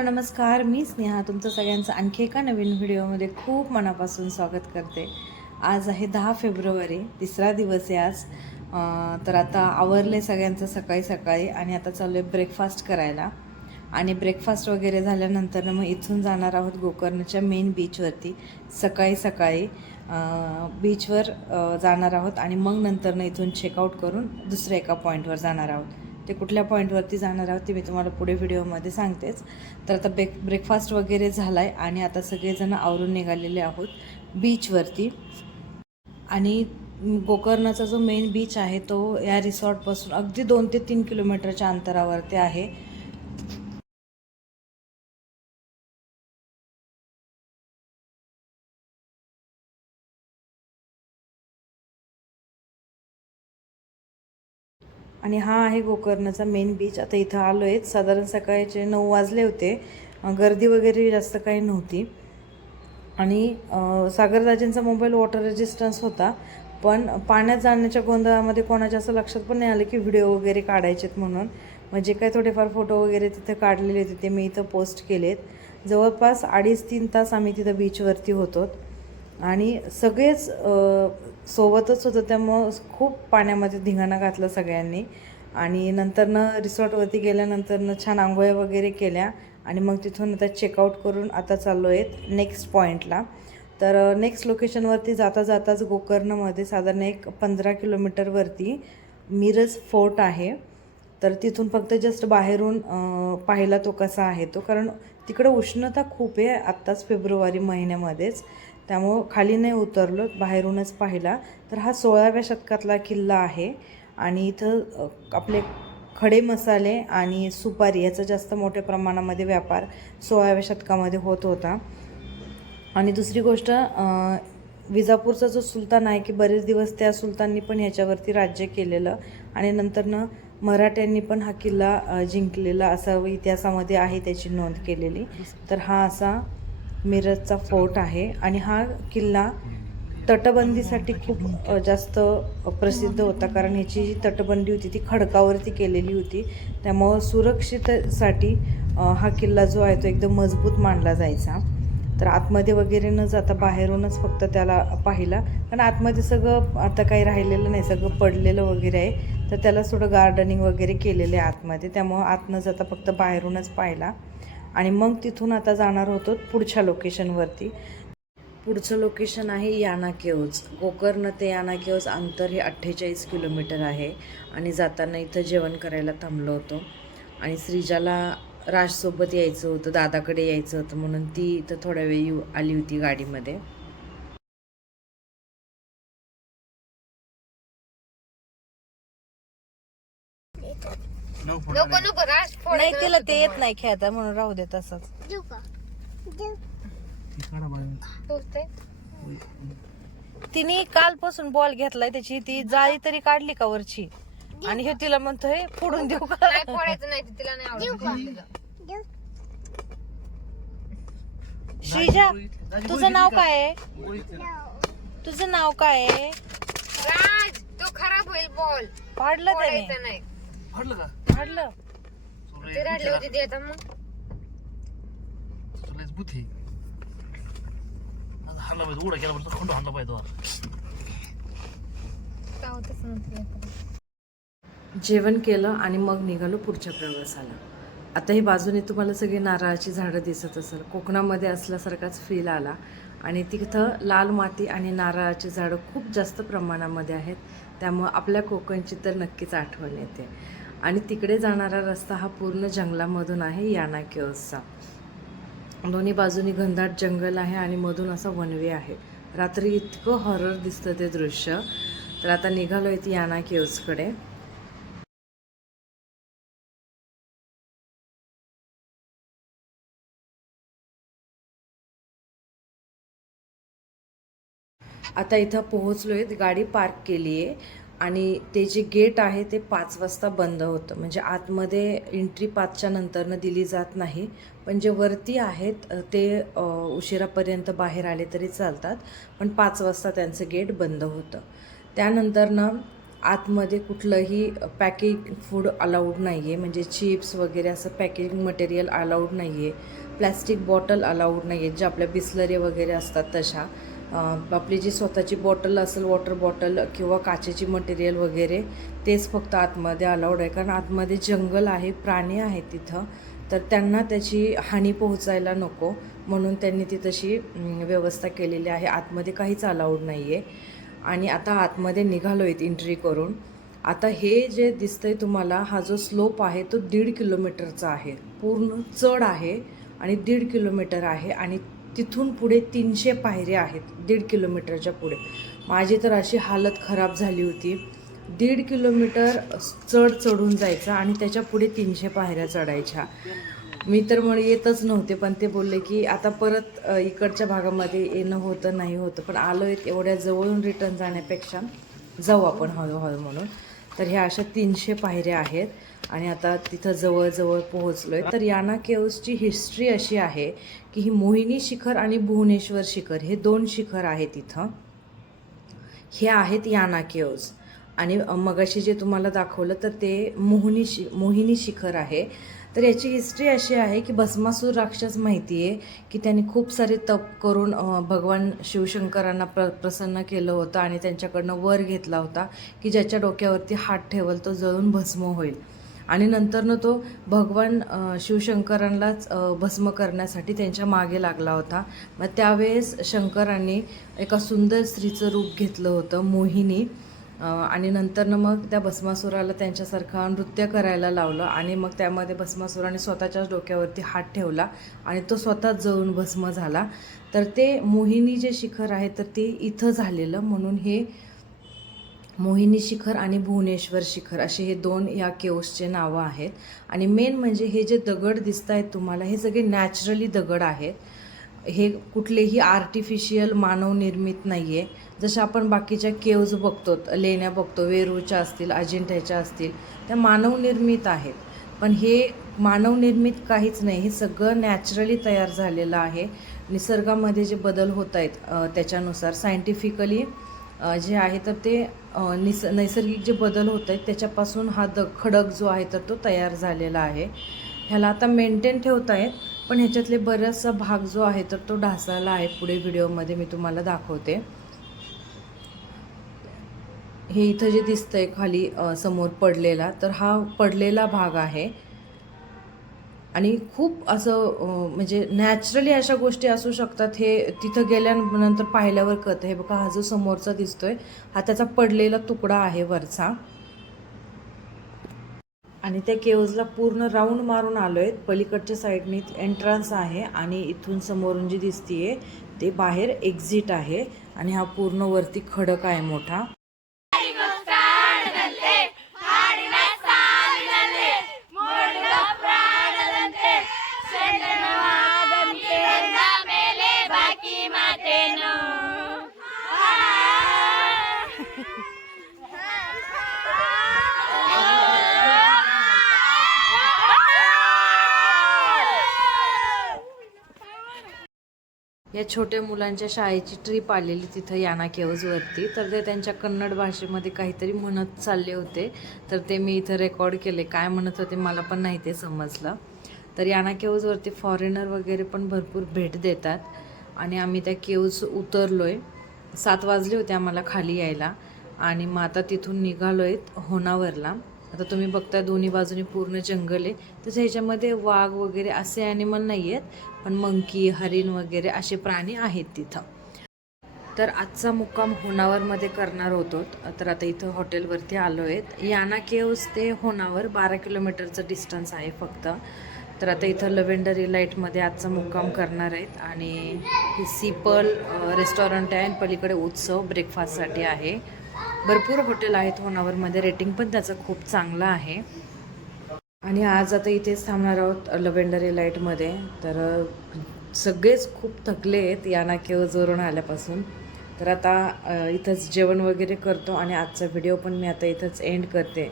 Hello नमस्कार, मी स्नेहा तुमचं सगळ्यांचं आणखी एका नवीन व्हिडिओमध्ये खूप मनापासून स्वागत करते. आज आहे 10 फेब्रुवारी, तिसरा दिवस आहे आज. तर आता आवरले सगळ्यांचं सकाळी सकाळी आणि आता चालू आहे ब्रेकफास्ट करायला. आणि ब्रेकफास्ट वगैरे झाल्यानंतर मग इथून जाणार आहोत गोकर्णच्या मेन बीचवरती. सकाळी सकाळी बीचवर जाणार आहोत आणि मग नंतर इथून चेकआउट करून दुसऱ्या एका पॉईंटवर जाणार आहोत. ते कुठल्या पॉईंटवरती जाणार आहोत ते मी तुम्हाला पुढे व्हिडिओमध्ये सांगतेच. तर आता ब्रेकफास्ट वगैरे झाला आहे आणि आता सगळेजण आवरून निघालेले आहोत बीचवरती. आणि गोकर्णाचा जो मेन बीच आहे तो या रिसॉर्टपासून अगदी 2 ते 3 किलोमीटरच्या अंतरावरती आहे. आणि हा आहे गोकर्णाचा मेन बीच. आता इथं आलो आहेत, साधारण सकाळचे 9 वाजले होते. गर्दी वगैरे जास्त काही नव्हती. आणि सागरदाजींचा मोबाईल वॉटर रेजिस्टन्स होता, पण पाण्यात जाण्याच्या गोंधळामध्ये कोणाच्या असं लक्षात पण नाही आलं की व्हिडिओ वगैरे काढायचेत म्हणून. म्हणजे काय थोडेफार फोटो वगैरे तिथे काढलेले होते ते मी इथं पोस्ट केलेत. जवळपास 2.5-3 तास आम्ही तिथं बीचवरती होतो आणि सगळेच सोबतच होतं, त्यामुळं खूप पाण्यामध्ये धिंगाणा घातला सगळ्यांनी. आणि नंतरनं रिसॉर्टवरती गेल्यानंतरनं छान आंघोळ्या वगैरे केल्या आणि मग तिथून आता चेकआउट करून आता चाललो आहेत नेक्स्ट पॉईंटला. तर नेक्स्ट लोकेशनवरती जाता जाताच गोकर्णमध्ये साधारण एक 15 किलोमीटरवरती मिरज फोर्ट आहे. तर तिथून फक्त जस्ट बाहेरून पाहिला तो कसा आहे तो, कारण तिकडं उष्णता खूप आहे आत्ताच फेब्रुवारी महिन्यामध्येच, त्यामुळं खाली नाही उतरलो, बाहेरूनच पाहिला. तर हा 16व्या शतकातला किल्ला आहे आणि इथं आपले खडे मसाले आणि सुपारी याचा जास्त मोठ्या प्रमाणामध्ये व्यापार 16व्या शतकामध्ये होत होता. आणि दुसरी गोष्ट, विजापूरचा जो सुलतान आहे की बरेच दिवस त्या सुलताननी पण ह्याच्यावरती राज्य केलेलं आणि नंतरनं मराठ्यांनी पण हा किल्ला जिंकलेला असं इतिहासामध्ये आहे त्याची नोंद केलेली. तर हा असा मिरजचा फोर्ट आहे आणि हा किल्ला तटबंदीसाठी खूप जास्त प्रसिद्ध होता, कारण ह्याची जी तटबंदी होती ती खडकावरती केलेली होती. त्यामुळं सुरक्षिततेसाठी हा किल्ला जो आहे तो एकदम मजबूत मानला जायचा. तर आतमध्ये वगैरे न जाता बाहेरूनच फक्त त्याला पाहिला, कारण आतमध्ये सगळं आता काही राहिलेलं नाही, सगळं पडलेलं वगैरे आहे. तर त्याला थोडं गार्डनिंग वगैरे केलेलं आहे आतमध्ये, त्यामुळं आत न जाता फक्त बाहेरूनच पाहिला. आणि मग तिथून आता जाणार होतो पुढच्या लोकेशनवरती. पुढचं लोकेशन आहे याना केव्ज. गोकर्ण ते याना केव्ज अंतर हे 48 किलोमीटर आहे. आणि जाताना इथं जेवण करायला थांबलो होतो आणि श्रीजाला राजसोबत यायचं होतं, दादाकडे यायचं होतं, म्हणून ती इथं थोड्या वेळ आली होती गाडीमध्ये. नाही, तिला ते येत नाही खेळता, म्हणून राहू दे तसंच. तिने कालपासून बॉल घेतलाय, त्याची ती जाळी तरी काढली का वरची, आणि हे तिला म्हणतोय फोडून देऊ का? श्रीजा, तुझं नाव काय आहे? तुझं नाव काय आहे? राज, तो खराब होईल बॉल. पाडलं त्याने? नाही पाडलं. ते राडले होते ते आता मग जेवण केलं आणि मग निघालो पुढच्या प्रवासाला. आता ही बाजूने तुम्हाला सगळी नारळाची झाडं दिसत असेल, कोकणामध्ये असल्यासारखाच फील आला. आणि तिथं लाल माती आणि नारळाची झाडं खूप जास्त प्रमाणामध्ये आहेत, त्यामुळं आपल्या कोकणची तर नक्कीच आठवण येते. आणि तिकडे जाणारा रस्ता हा पूर्ण जंगलामधून आहे, याना केव्जचा. दोन्ही बाजूनी घनदाट जंगल आहे आणि मधून असा वनवे आहे. रात्री इतकं हॉरर दिसतं ते दृश्य. तर आता निघालो आहे याना केव्जकडे. आता इथं पोहोचलो आहेत, गाडी पार्क केली आहे आणि ते जे गेट आहे ते 5 वाजता बंद होतं. म्हणजे आतमध्ये एंट्री 5च्या नंतरनं दिली जात नाही, पण जे वरती आहेत ते उशिरापर्यंत बाहेर आले तरी चालतात, पण 5 वाजता त्यांचं गेट बंद होतं. त्यानंतरनं आतमध्ये कुठलंही पॅकिंग फूड अलाउड नाही आहे, म्हणजे चिप्स वगैरे असं पॅकिंग मटेरियल अलाउड नाही आहे. प्लॅस्टिक बॉटल अलाउड नाही आहेत, ज्या आपल्या बिस्लरी वगैरे असतात तशा. आपली जी स्वतःची बॉटल असेल, वॉटर बॉटल किंवा काचेची मटेरियल वगैरे, तेच फक्त आतमध्ये अलाउड आहे. कारण आतमध्ये जंगल आहे, प्राणी आहेत तिथं, तर त्यांना त्याची हानी पोहोचायला नको म्हणून त्यांनी ती तशी व्यवस्था केलेली आहे. आतमध्ये काहीच अलाउड नाही आहे. आणि आता आतमध्ये निघालो आहेत एंट्री करून. आता हे जे दिसतंय तुम्हाला, हा जो स्लोप आहे तो 1.5 किलोमीटरचा आहे. पूर्ण चढ आहे आणि 1.5 किलोमीटर आहे. आणि तिथून पुढे 300 पायऱ्या आहेत 1.5 किलोमीटरच्या पुढे. माझी तर अशी हालत खराब झाली होती. 1.5 किलोमीटर चढून जायचं आणि त्याच्या पुढे 300 पायऱ्या चढायच्या. मी तर येतच नव्हते, पण ते बोलले की आता परत इकडच्या भागामध्ये येणं होतं नाही होतं, पण आलो आहेत एवढ्या जवळून रिटर्न जाण्यापेक्षा जाऊ आपण हळूहळू म्हणून. तर ह्या अशा 300 पायऱ्या आहेत आणि आता तिथं जवळजवळ पोहोचलो आहे. तर याना केव्जची हिस्ट्री अशी आहे की ही मोहिनी शिखर आणि भुवनेश्वर शिखर हे 2 शिखर आहेत तिथं. हे आहेत याना केव्ज. आणि मगाशी जे तुम्हाला दाखवलं तर ते मोहिनी शिखर आहे. तर याची हिस्ट्री अशी आहे की भस्मासूर राक्षस माहिती आहे की त्यांनी खूप सारे तप करून भगवान शिवशंकरांना प्रसन्न केलं होतं आणि त्यांच्याकडनं वर घेतला होता की ज्याच्या डोक्यावरती हात ठेवल तो जळून भस्म होईल. आणि नंतरनं तो भगवान शिवशंकरांनाच भस्म करण्यासाठी त्यांच्या मागे लागला होता. मग त्यावेळेस शंकरांनी एका सुंदर स्त्रीचं रूप घेतलं होतं, मोहिनी. आणि नंतरनं मग त्या भस्मासुराला त्यांच्यासारखा नृत्य करायला लावलं आणि मग त्यामध्ये भस्मासुराने स्वतःच्याच डोक्यावरती हात ठेवला आणि तो स्वतःच जळून भस्म झाला. तर ते मोहिनी जे शिखर आहे तर ते इथं झालेलं, म्हणून हे मोहिनी शिखर आणि भुवनेश्वर शिखर असे हे 2 या केव्सचे नावं आहेत. आणि मेन म्हणजे हे जे दगड दिसत आहेत तुम्हाला, हे सगळे नॅचरली दगड आहेत. हे कुठलेही आर्टिफिशियल मानवनिर्मित नाही आहे. जसं आपण बाकीच्या केव्ज बघतो, लेण्या बघतो, वेरूळच्या असतील, अजिंठ्याच्या असतील, त्या मानवनिर्मित आहेत. पण हे मानवनिर्मित काहीच नाही, हे सगळं नॅचरली तयार झालेलं आहे. निसर्गामध्ये जे बदल होत आहेत त्याच्यानुसार सायंटिफिकली जे आहे तर ते नैसर्गिक जे बदल होत आहेत त्याच्यापासून हा खडक जो आहे तर तो तयार झालेला आहे. ह्याला आता मेंटेन ठेवत आहेत, पण ह्याच्यातले बराचसा भाग जो आहे तर तो ढासळला आहे. पुढे व्हिडिओमध्ये मी तुम्हाला दाखवते. हे इथं जे दिसतंय खाली समोर पडलेला, तर हा पडलेला भाग आहे. आणि खूप असं म्हणजे नॅचरली अशा गोष्टी असू शकतात. हे तिथं गेल्यानंतर पाहिल्यावर कळतं. हे बघा, हा जो समोरचा दिसतोय हा त्याचा पडलेला तुकडा आहे वरचा. आणि त्या केव्जला पूर्ण राऊंड मारून आलो आहेत. पलीकडच्या साईडने एंट्रन्स आहे आणि इथून समोरून जी दिसतीये ते बाहेर एक्झिट आहे. आणि हा पूर्ण वरती खडक आहे मोठा. या छोट्या मुलांच्या शाळेची ट्रिप आलेली तिथं याना केव्जवरती. तर ते त्यांच्या कन्नड भाषेमध्ये काहीतरी म्हणत चालले होते, तर ते मी इथं रेकॉर्ड केले. काय म्हणत होते मला पण नाही ते समजलं. तर याना केव्जवरती फॉरेनर वगैरे पण भरपूर भेट देतात. आणि आम्ही त्या केव्ज उतरलो आहे. 7 वाजले होते आम्हाला खाली यायला. आणि मग आता तिथून निघालो आहेत होनावरला. आता तुम्ही बघता दोन्ही बाजूनी पूर्ण जंगल आहे. तसं ह्याच्यामध्ये वाघ वगैरे असे ॲनिमल नाही आहेत, पण मंकी, हरिण वगैरे असे प्राणी आहेत तिथं. तर आजचा मुक्काम होनावरमध्ये करणार होतो. तर आता इथं हॉटेलवरती आलो आहेत. याना केव्ज ते होनावर 12 किलोमीटरचं डिस्टन्स आहे फक्त. तर आता इथं लव्हेंडरी लाईटमध्ये आजचा मुक्काम करणार आहेत. आणि ही सीपल रेस्टॉरंट आहे आणि पलीकडे उत्सव ब्रेकफास्टसाठी आहे. भरपूर हॉटेल आहेत होनावरमध्ये, रेटिंग पण त्याचं खूप चांगलं आहे. आणि आज आता इथेच थांबणार आहोत लव्हेंडरी लाईटमध्ये. तर सगळेच खूप थकले आहेत याना केव्जवरून आल्यापासून. तर आता इथंच जेवण वगैरे करतो आणि आजचा व्हिडिओ पण मी आता इथंच एंड करते.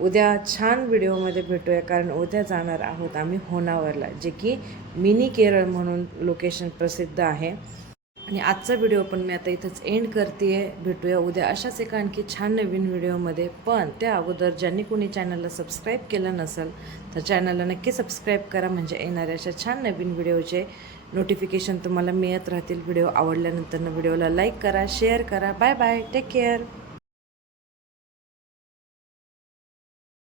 उद्या छान व्हिडिओमध्ये भेटूया, कारण उद्या जाणार आहोत आम्ही होनावरला, जे की मिनी केरळ म्हणून लोकेशन प्रसिद्ध आहे. आणि आजचा व्हिडिओ पण मी आता इथंच एंड करते. भेटूया उद्या अशाच एका आणखी छान नवीन व्हिडिओमध्ये. पण त्या अगोदर ज्यांनी कोणी चॅनलला सबस्क्राईब केलं नसेल तर चॅनलला नक्की सबस्क्राईब करा, म्हणजे येणाऱ्या अशा छान नवीन व्हिडिओचे नोटिफिकेशन तुम्हाला मिळत राहतील. व्हिडिओ आवडल्यानंतर व्हिडिओला लाईक करा, शेअर करा. Bye bye, take care.